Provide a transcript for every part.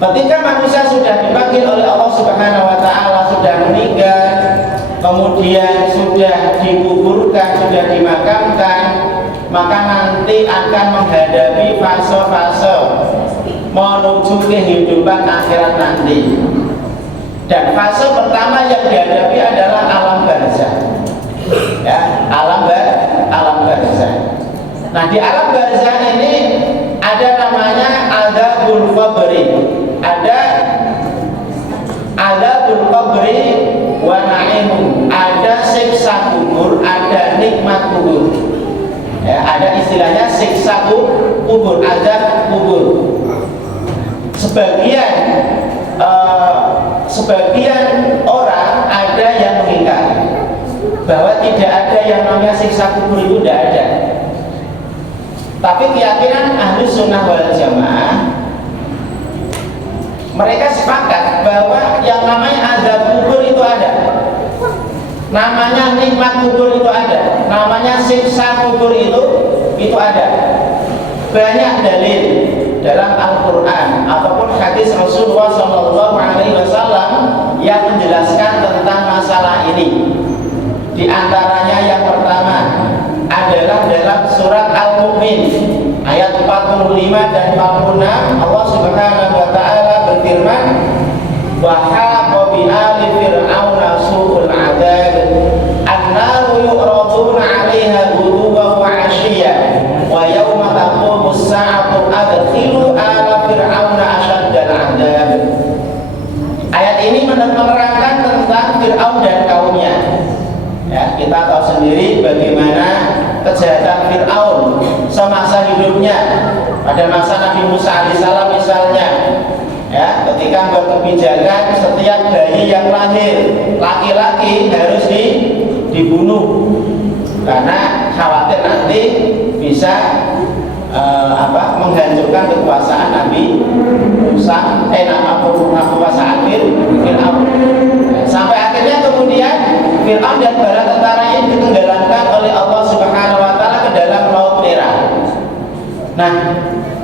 Ketika manusia sudah dipanggil oleh Allah Subhanahu wa taala, sudah meninggal, kemudian sudah dikuburkan, sudah dimakamkan, maka nanti akan menghadapi fase-fase menuju kehidupan akhirat nanti. Dan fase pertama yang dihadapi adalah alam barzah. Ya, alam barzah. Nah, di alam barzah ini ada namanya adzabul qabri. Ada adzabul qabri wa na'imun. Ada siksa kubur, ada nikmat kubur. Ya, ada istilahnya siksa kubur, azab kubur. Sebagian orang ada yang mengingkari bahwa tidak ada yang namanya siksa kubur, itu tidak ada. Tapi keyakinan ahli sunnah wal jamaah, mereka sepakat bahwa yang namanya azab kubur itu ada, namanya nikmat kubur itu ada, namanya siksa kubur itu ada. Banyak dalil dalam Al-Quran ataupun hadis Rasulullah SAW yang menjelaskan tentang masalah ini. Di antaranya yang pertama adalah dalam surat Al-Mu'min ayat 45 dan 46, Allah Subhanahu wa taala berfirman, wa haqa bi ali fir'auna su'ul 'adzab annaru yu'raduna 'alaiha ghuduwan wa 'ashiyyan wa yawma taqumu as-sa'atu adkhilu ala fir'auna asyaddal 'adzab. Ayat ini menerangkan tentang Fir'aun dan kaumnya. Ya, kita tahu sendiri bagaimana kejahatan Fir'aun semasa hidupnya. Pada masa Nabi Musa alaihissalam misalnya, ya, ketika berkebijakan setiap bayi yang lahir laki-laki harus dibunuh karena khawatir nanti bisa menghancurkan kekuasaan Nabi Musa, kekuasaan Fir'aun. Sampai akhirnya kemudian Fir'aun dan bala tentaranya ditenggelamkan oleh Allah Subhanahu wa taala ke dalam Laut Merah. Nah,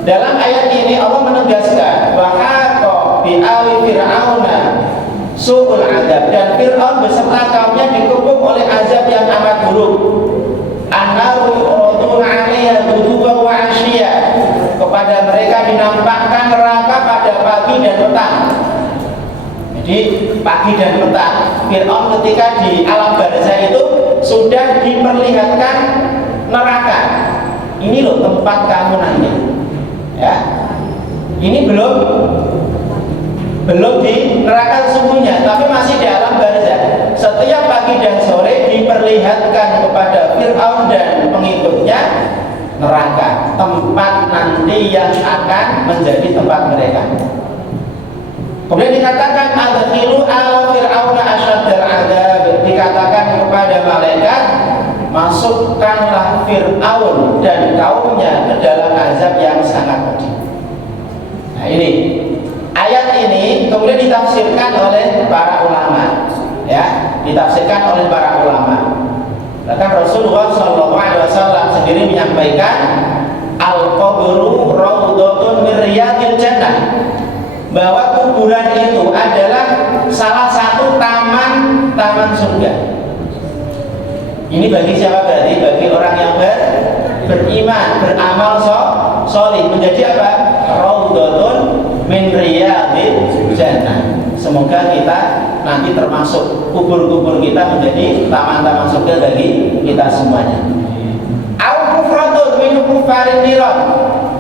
dalam ayat ini Allah menegaskan bahwa bi ali fir'auna su'ul adzab, dan Fir'aun beserta kaumnya dikepung oleh azab yang amat buruk. Annaru yu'raduna 'alaiha ghuduwan wa 'ashiyyan, kepada mereka dinampakkan neraka pada pagi dan petang. Jadi pagi dan petang Fir'aun ketika di alam barzah itu sudah diperlihatkan neraka. Ini loh tempat kamu nanti. Ya. Ini belum di neraka sesungguhnya, tapi masih di alam barzah. Setiap pagi dan sore diperlihatkan kepada Fir'aun dan pengikutnya neraka, tempat nanti yang akan menjadi tempat mereka. Kemudian dikatakan adkhilu ala fir'auna asyaddal 'adzab, dikatakan kepada malaikat, masukkanlah Fir'aun dan kaumnya ke dalam azab yang sangat pedih. Nah, ini ayat ini kemudian ditafsirkan oleh para ulama, ya, ditafsirkan oleh para ulama. Bahkan Rasulullah SAW sendiri menyampaikan, al-qabru raudhatun min riyadil jannah, bahwa kuburan itu adalah salah satu taman surga. Ini bagi siapa? Berarti bagi orang yang beriman, beramal solih, menjadi apa? Raudhatun min riyadil jannah. Semoga kita nanti termasuk kubur-kubur kita menjadi taman-taman surga bagi kita semuanya. Au kufratun min kufarin niran,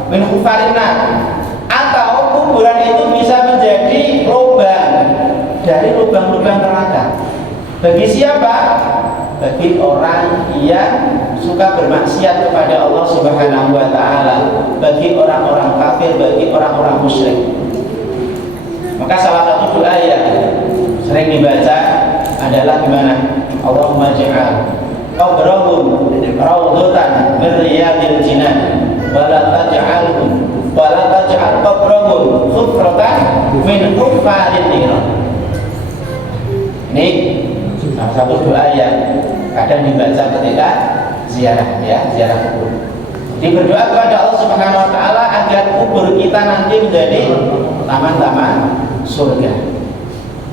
min kufarin nar, atau kuburan itu bisa menjadi lubang dari lubang-lubang neraka. Bagi siapa? Bagi orang yang suka bermaksiat kepada Allah Subhanahu wa taala, bagi orang-orang kafir, bagi orang-orang musyrik. Maka salah satu doa yang sering dibaca adalah gimana? Allahumma ja'al qabrahum rawdatan min riyadil jinan wa la taj'alhum qabrahum hufratan min huffarin nar. Ini salah satu doa yang kadang dibaca ketika ziarah, ya, ziarah kubur. Jadi berdoa kepada Allah Subhanahu wa taala agar kubur kita nanti menjadi taman-taman surga.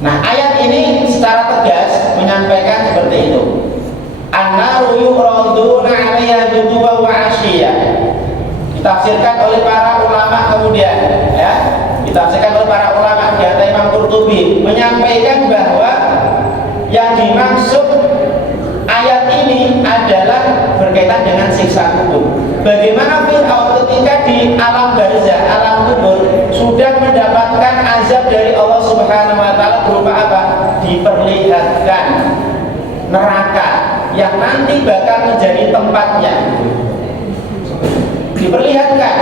Nah, ayat ini secara tegas menyampaikan seperti itu. An-naru yu'raduna 'alaiha ghuduwwan wa 'ashiyya. Ditafsirkan oleh para ulama kemudian, ya. Ditafsirkan oleh para ulama, di antaranya Imam Qurtubi menyampaikan bahwa yang dimaksud ayat ini adalah berkaitan dengan siksa kubur. Bagaimana Fir'aun ketika di alam barzah, alam kubur, sudah mendapatkan azab dari Allah Subhanahu wa taala berupa apa? Diperlihatkan neraka yang nanti bakal menjadi tempatnya. Diperlihatkan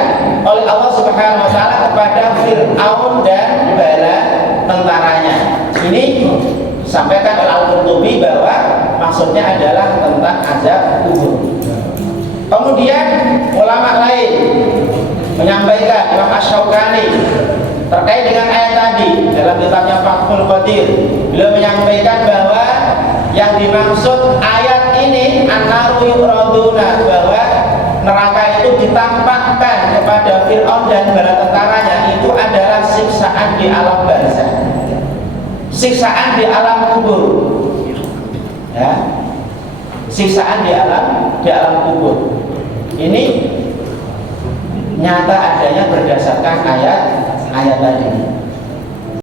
oleh Allah Subhanahu wa taala kepada Fir'aun dan bala tentaranya. Ini disampaikan oleh Al-Qurtubi bahwa maksudnya adalah tentang azab kubur. Kemudian ulama lain menyampaikan, Imam Asy-Syaukani terkait dengan ayat tadi dalam kitabnya Fathul Qadir, beliau menyampaikan bahwa yang dimaksud ayat ini an-naru yu'raduna, bahwa neraka itu ditampakkan kepada Fir'aun dan bala tentaranya, itu adalah siksaan di alam barzah, siksaan di alam kubur, ya, siksaan di alam kubur. Ini nyata adanya berdasarkan ayat tadi.